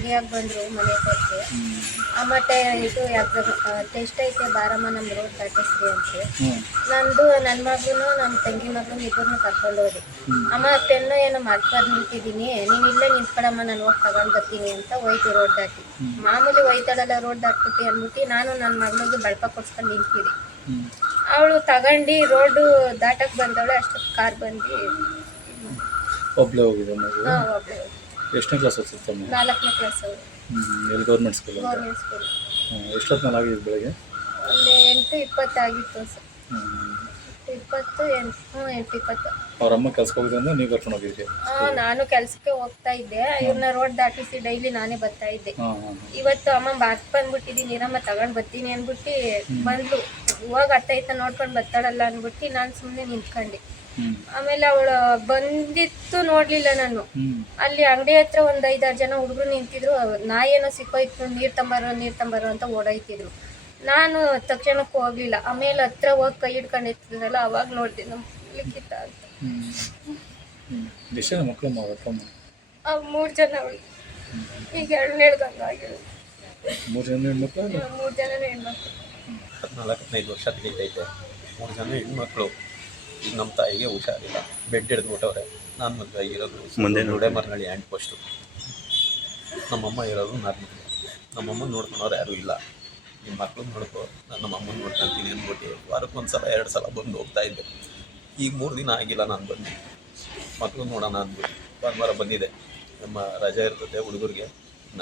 ರೆಡಿಯಾಗಿ ಬಂದರು ಮನೆ ಕೊಟ್ಟು. ಮತ್ತೆ ಇದು ಟೆಸ್ಟ್ ಐತೆ ಬಾರಮ್ಮ ನಮ್ಮ ರೋಡ್ ದಾಟಿಸ್ರಿ ಅಂತ. ನಂದು ನನ್ನ ಮಗನು ನಮ್ಮ ತಂಗಿ ಮಗನು ಇಬ್ಬರನ್ನು ಕರ್ಕೊಂಡು ಹೋದೆ. ಅಮ್ಮ ಪೆನ್ನು ಏನೋ ಮಾಡ್ಕೊಂಡು ನಿಂತಿದ್ದೀನಿ, ನೀನು ಇಲ್ಲೇ ನಿಂತ್ಕೊಳಮ್ಮ, ನಾನು ಹೋಗಿ ತಗೊಂಡು ಬರ್ತೀನಿ ಅಂತ ಹೋಯ್ತು ರೋಡ್ ದಾಟಿ. ಮಾಮೂಲಿ ಹೋಯ್ತಾಳಲ್ಲ ರೋಡ್ ದಾಟ್ಬಿಟ್ಟು ಅಂದ್ಬಿಟ್ಟು ನಾನು ನನ್ನ ಮಗಳಿಗೆ ಬಳಪ ಕೊಡ್ಸ್ಕೊಂಡು ನಿಂತಿದ್ದೆ. ಅವಳು ತಗೊಂಡು ರೋಡು ದಾಟಕ್ಕೆ ಬಂದವಳೆ, ಅಷ್ಟೊತ್ತು ಕಾರ್ ಬಂದು ಒಬ್ಳೆ ಹೋಗಿದೆ ಮಗು. ಒಬ್ಬಳೆ. ಎಷ್ಟನೇ ಕ್ಲಾಸ್ ಓದ್ತಿತ್ತಮ್ಮ? 4ನೇ ಕ್ಲಾಸ್ ಅವಳು. ಎಲ್ಲಿ ಗೌರ್ಮೆಂಟ್ ಸ್ಕೂಲ್? Government school. ಎಷ್ಟೊತ್ತಿನಲ್ಲಿ ಆಗಿದೆ ಬೆಳಗ್ಗೆ? ಒಂದು 8:20 ಆಗಿತ್ತು ಸರ್. 8:20. ಅವ್ರ ಅಮ್ಮ ಕೆಲ್ಸಕ್ಕೆ ಹೋಗಿದ್ದೆ ಅಂದ್ರೆ ನೀವು ಕರ್ಕೊಂಡು ಹೋಗಿದ್ರಿ? ನಾನು ಕೆಲ್ಸಕ್ಕೆ ಹೋಗ್ತಾ ಇದ್ದೆ, ಇವ್ರನ್ನ ರೋಡ್ ದಾಟಿಸಿ ಡೈಲಿ ನಾನೇ ಬರ್ತಾ ಇದ್ದೆ. ಇವತ್ತು ಅಮ್ಮ ಬಂದ್ಬಿಟ್ಟಿದ್ದೀನಿ, ಇರಮ್ಮ ತಗೊಂಡ್ ಬರ್ತೀನಿ ಅಂದ್ಬಿಟ್ಟು ಬಂದ್ಲು. ಇವಾಗ ಅತ್ತ ನೋಡ್ಕೊಂಡು ಬರ್ತಾಳಲ್ಲ ಅಂದ್ಬಿಟ್ಟು ನಾನು ಸುಮ್ಮನೆ ನಿಂತ್ಕೊಂಡೆ. ಆಮೇಲೆ ಅವಳು ಬಂದಿತ್ತು ನೋಡ್ಲಿಲ್ಲ ನಾನು. ಅಲ್ಲಿ ಅಂಗಡಿ ಹತ್ರ ಒಂದ್ 5-6 ಜನ ಹುಡುಗರು ನಿಂತಿದ್ರು. ನಾಯೇನೋ ಸಿಕ್ಕೋಯ್ತು, ನೀರ್ ತಂಬಾರೋ ಅಂತ ಓಡಾಯ್ತಿದ್ರು. ನಾನು ತಕ್ಷಣಕ್ಕೆ ಹೋಗ್ಲಿಲ್ಲ. ಆಮೇಲೆ ಹತ್ರ ಹೋಗಿ ಕೈ ಹಿಡ್ಕೊಂಡು ಎತ್ತಿದ್ರಲ್ಲ, ಅವಾಗ ನೋಡ್ದೆ ನಮ್ಮ ಲಿಖಿತ ಅಂತ. ಮಕ್ಕಳು 3 ಜನ ಅವಳು. ಈಗ 2 ಗಂಗಾಗಿರು. 3 ಜನ ಹೆಣ್ಮಕ್ಳು? 3 ಜನನೂ ಹೆಣ್ಮಕ್ಳು. 14-15 ವರ್ಷ ತಿಳಿತೈತೆ. 3 ಜನ ಹೆಣ್ಮಕ್ಳು. ಈಗ ನಮ್ಮ ತಾಯಿಗೆ ಹುಷಾರಿಲ್ಲ, ಬೆಡ್ ಹಿಡಿದ್ಬಿಟ್ಟವ್ರೆ. ನಾನು ಮದುವೆ ಆಗಿರೋದು ಮುಂದೆ ಮರನಳ್ಳಿ ಹ್ಯಾಂಡ್ ಪೋಸ್ಟು. ನಮ್ಮಮ್ಮ ಇರೋದು ನಾರ್ಮಲ್. ನಮ್ಮಮ್ಮ ನೋಡ್ಕೊಳೋರು ಯಾರೂ ಇಲ್ಲ. ನಿಮ್ಮ ಮಕ್ಳು ನೋಡ್ಕೊ, ನಾನು ನಮ್ಮಮ್ಮನ ನೋಡ್ಕೊತೀನಿ ಅಂದ್ಬಿಟ್ಟು ವಾರಕ್ಕೊಂದ್ಸಲ 2 ಸಲ ಬಂದು ಹೋಗ್ತಾ ಇದ್ದೆ. ಈಗ 3 ದಿನ ಆಗಿಲ್ಲ ನಾನು ಬಂದು. ಮಕ್ಕಳು ನೋಡೋಣ ಅಂದ್ಬಿಟ್ಟು ಭಾನುವಾರ ಬಂದಿದೆ. ನಮ್ಮ ರಜೆ ಇರ್ತದೆ ಹುಡುಗರಿಗೆ.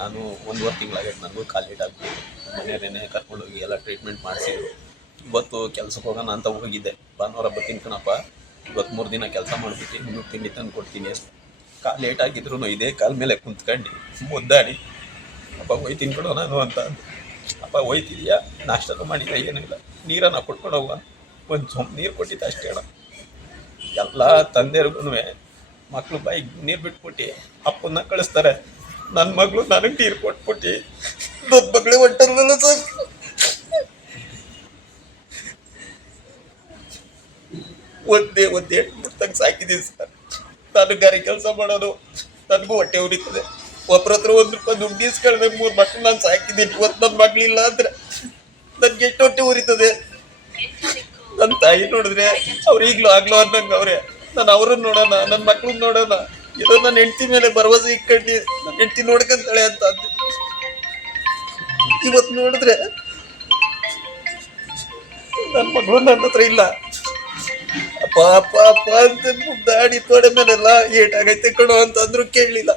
ನಾನು 1.5 ತಿಂಗಳಾಗೈತೆ, ನನಗೂ ಕಾಲೇಟ್ ಆಗ್ಬಿಟ್ಟು ಮನೆಯವರೇನೆ ಕರ್ಕೊಂಡೋಗಿ ಎಲ್ಲ ಟ್ರೀಟ್ಮೆಂಟ್ ಮಾಡಿಸಿದ್ರು. ಇವತ್ತು ಕೆಲ್ಸಕ್ಕೆ ಹೋಗೋಣ ಅಂತ ಹೋಗಿದ್ದೆ. ಭಾನುವಾರ ಬರ್ತೀನಿ ಕಣಪ್ಪ, ಇವತ್ತು 3 ದಿನ ಕೆಲಸ ಮಾಡಿಬಿಟ್ಟು ಇನ್ನೂ ತಿಂಡಿ ತಂದು ಕೊಡ್ತೀನಿ ಅಂತ. ಲೇಟ್ ಆಗಿದ್ರು ಇದೇ ಕಾಲ ಮೇಲೆ ಕುಂತ್ಕೊಂಡು ಮುದ್ದಾಡಿ, ಅಪ್ಪ ಹೋಯ್ತೀನಿ ಕೊಡೋ ನಾನು ಅಂತ. ಅಪ್ಪ ಹೋಯ್ತಿದ್ಯಾ, ನಾಷ್ಟನೂ ಮಾಡಿಲ್ಲ, ಏನೂ ಇಲ್ಲ, ನೀರನ್ನು ಕೊಟ್ಕೊಡವ್ವ. ಒಂದು ಸೊಂಪು ನೀರು ಕೊಟ್ಟಿದ್ದ ಅಷ್ಟೇ ಅಣ್ಣ. ಎಲ್ಲ ತಂದೆಯರ್ಗೂ ಮಕ್ಕಳು ಬಾಯಿಗೆ ನೀರು ಬಿಟ್ಬಿಟ್ಟು ಅಪ್ಪನ್ನ ಕಳಿಸ್ತಾರೆ. ನನ್ನ ಮಗಳು ನನಗೆ ನೀರು ಕೊಟ್ಬಿಟ್ಟು ದೊಡ್ಡ ಮಗಳೇ ಹೊಂಟಲ್ಲ ಸರ್. ಒಂದೇ ಬಿಡ್ತಂಗೆ ಸಾಕಿದ್ದೀನಿ ಸರ್. ನಾನು ಗಾರಿ ಕೆಲಸ ಮಾಡೋದು, ನನಗೂ ಹೊಟ್ಟೆ ಉರಿತದೆ. ಒಬ್ಬರ ಹತ್ರ ₹1 ದುಡ್ಡು ಇಸ್ಕೊಳ್ಬೇಕು. 3 ಮಕ್ಕಳು ನಾನು ಸಾಕಿದ್ದೀನಿ. ಇವತ್ತು ನನ್ನ ಮಗಳಿಲ್ಲ ಅಂದ್ರೆ ನನಗೆ ಎಷ್ಟು ಹೊಟ್ಟೆ ಉರಿತದೆ. ನನ್ನ ತಾಯಿ ನೋಡಿದ್ರೆ ಅವ್ರು ಈಗಲೂ ಆಗ್ಲೋ ಅನ್ನಂಗೆ ಅವ್ರೆ. ನಾನು ಅವ್ರನ್ನ ನೋಡೋಣ, ನನ್ನ ಮಕ್ಳನ್ನ ನೋಡೋಣ, ಏನೋ ನನ್ನ ಹೆಂಡತಿ ಮೇಲೆ ಭರವಸೆ ಇಟ್ಕೊಂಡು ನನ್ನ ಹೆಂಡತಿ ನೋಡ್ಕೊಂತಾಳೆ ಅಂತ ಅಂದೆ. ಇವತ್ತು ನೋಡಿದ್ರೆ ನನ್ನ ಮಗಳು ನನ್ನ ಹತ್ರ ಇಲ್ಲ. ಅಪ್ಪ ಅಪ್ಪ ಅಪ್ಪ ಅಂತ ಮುದ್ದಾಡಿ ತೊಡೆ ಮೇಲೆಲ್ಲ ಏಟಾಗೈತೆ ಕಣೋ ಅಂತಂದ್ರು ಕೇಳಲಿಲ್ಲ.